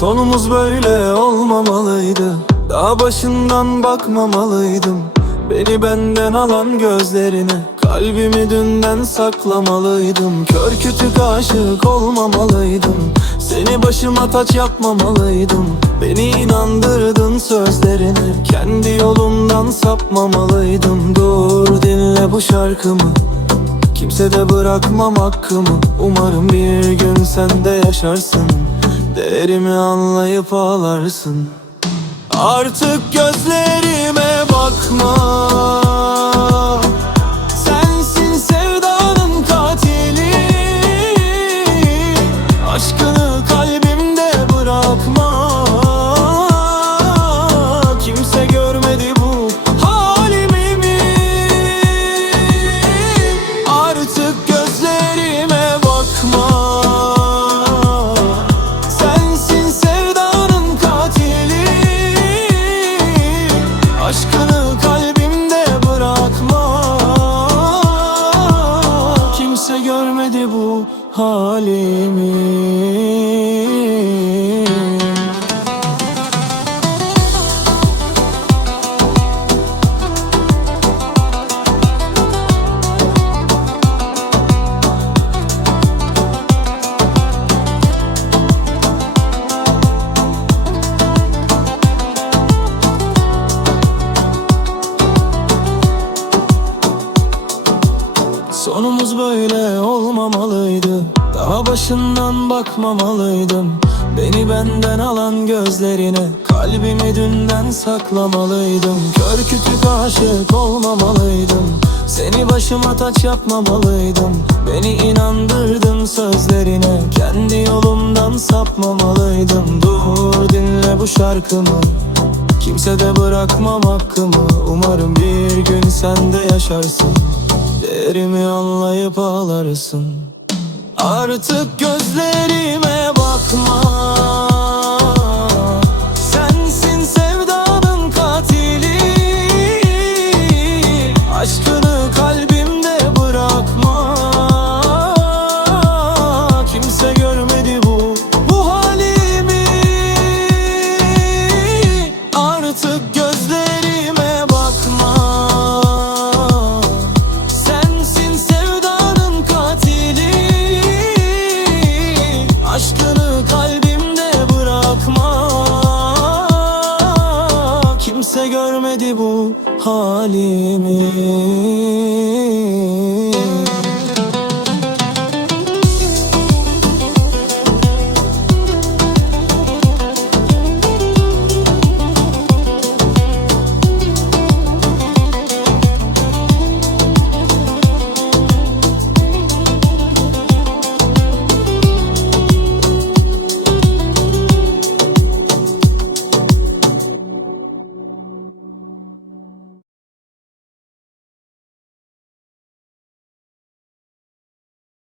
Sonumuz böyle olmamalıydı. Daha başından bakmamalıydım. Beni benden alan gözlerine Kalbimi dünden saklamalıydım. Kör kütük aşık olmamalıydım. Seni başıma taç yapmamalıydım. Beni inandırdın sözlerine Kendi yolumdan sapmamalıydım. Dur dinle bu şarkımı. Kimse de bırakmam hakkımı. Umarım bir gün sen de yaşarsın Değerimi anlayıp ağlarsın. Artık gözlerime görmedi bu halimi Sonumuz böyle olmamalıydı. Daha başından bakmamalıydım. Beni benden alan gözlerine Kalbimi dünden saklamalıydım. Kör kütük aşık olmamalıydım. Seni başıma taç yapmamalıydım. Beni inandırdın sözlerine. Kendi yolumdan sapmamalıydım. Dur dinle bu şarkımı. Kimse de bırakmam hakkımı. Umarım bir gün sen de yaşarsın Değerimi anlayıp ağlarsın. Artık gözlerime bakma halimi